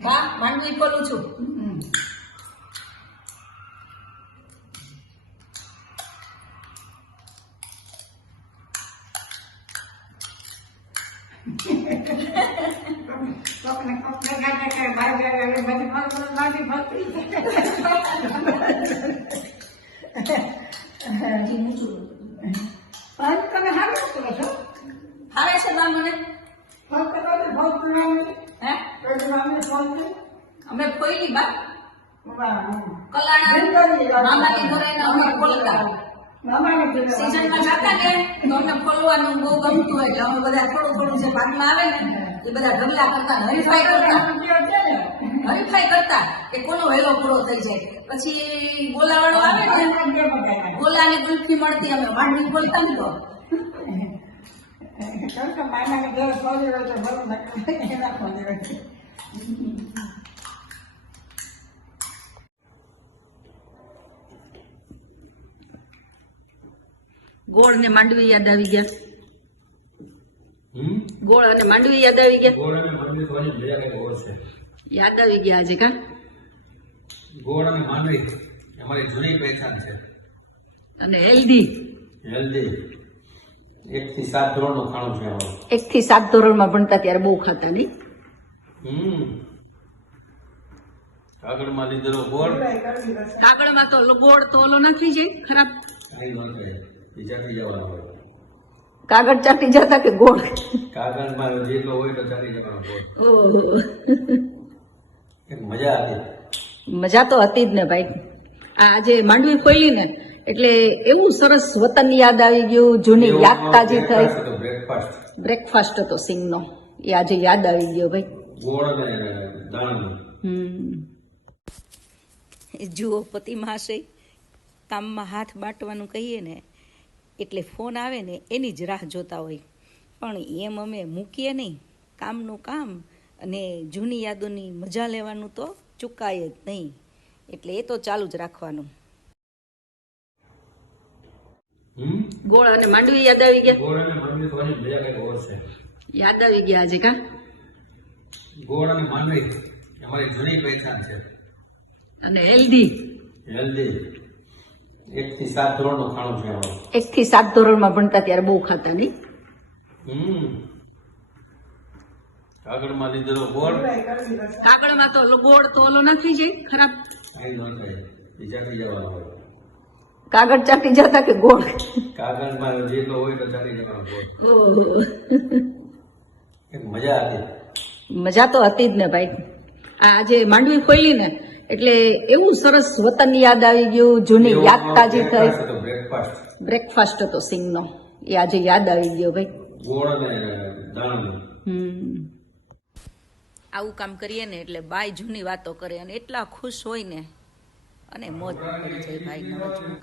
હા માંડવી ખોલું છું કોકને કોક ભેગા થાય કે ભાઈ ભેગા એટલે બધી ફળ માટી ફરતી ધીમું છું. પણ તમે હારું કરો છો ફાવે છે બા મને ફોન કરવાનો ફોન કરવાનો હે? કોઈ અમને ફોન કરે અમે ખોઈલી બા. બરાબર. કલાણા. મામાની ઘરે ને અમે ખોલતા. મામાને સીઝનમાં જતા ને તો અમને ખોલવાનું બહુ ગમતું હોય એટલે અમે બધા થોડું થોડું જે ભાગમાં આવે ને એ બધા ઢગલા કરતા ને હરીફાઈ કરતા. ને હરીફાઈ કરતા કે કોનો હેલો પૂરો થઈ જાય. પછી ગોલાવાળો આવે ને બે ગોલાની ગુલ્ફી મળતી અમે માંડવી બોલતા ને તો. કે મામાને ઘરે ફોન હોય તો ભરું ને એના ફોન હોય ગોળ ને માંડવી યાદ આવી ગયા? ગોળ અને માંડવી યાદ આવી ગયા ગોળ અને માંડવી યાદ આવી ગયા આજે કા? ગોળ અને માંડવી અમારી જૂની પહેચાન છે. અને હેલ્ધી હેલ્ધી એક થી સાત ધોરણનું ખાણું છે એક થી સાત ધોરણમાં ભણતા ત્યારે બહુ ખાતા નહીં? હમ. કાગળમાં લીધેલો ગોળ કાગળમાં તો ગોળ તો ઓલો નથી જાય ખરાબ. કાગળ ચાટી જતા કે ગોળ? કાગળમાં જેટલો હોય તો ચાટી જવાનો ગોળ મજા હતી. મજા તો હતી જ ને ભાઈ. આજે માંડવી ખોલી ને એટલે એવું સરસ વતન યાદ આવી ગયું જૂની યાદ તાજી થઈ. બ્રેકફાસ્ટ બ્રેકફાસ્ટ હતો સિંગનો એ આજે યાદ આવી ગયો ભાઈ. ગોળ અને જુઓ પતિ મહાશય કામમાં હાથ બાંટવાનું કહીએ ને એટલે ફોન આવે ને એની જ રાહ જોતા હોય. પણ એમ અમે મૂકીએ નહીં. કામનું કામ અને જૂની યાદોની મજા લેવાનું તો ચૂકાય જ નહીં. એટલે એ તો ચાલુ જ રાખવાનું હમ ગોળ અને માંડવી યાદ આવી ગયા? ગોળ અને માંડવી તો હજી કઈ ગોળ છે. યાદ આવી ગયા આજે કા? ગોળ અને માંડવી અમારી જૂની પહેચાન છે. અને હેલ્ધી? હેલ્ધી. એક થી સાત ધોરણનું ખાણું છે અમારું એક થી સાત ધોરણમાં ભણતા ત્યારે બહુ ખાતા નહીં? હમ. કાગળમાં લીધેલો ગોળ. કાગળમાં તો ગોળ તો ઓલો નથી જાય ખરાબ. બીજા થઈ જવાનું કાગળ ચાટી જતા કે ગોળ? કાગળમાં જેટલો હોય તો ચાલી જવાનો ગોળ. ઓહો. એક મજા હતી. મજા તો હતી જ ને ભાઈ. આ આજે માંડવી ખોલી ને એટલે એવું સરસ વતન યાદ આવી ગયું જૂની યાદ તાજી થઈ. બ્રેકફાસ્ટ બ્રેકફાસ્ટ હતો સિંગનો. એ આજે યાદ આવી ગયો ભાઈ. હમ. આવું કામ કરીએ ને એટલે બાય જૂની વાતો કરે અને એટલા ખુશ હોય ને. અને મોજ પડી જાય ભાઈ.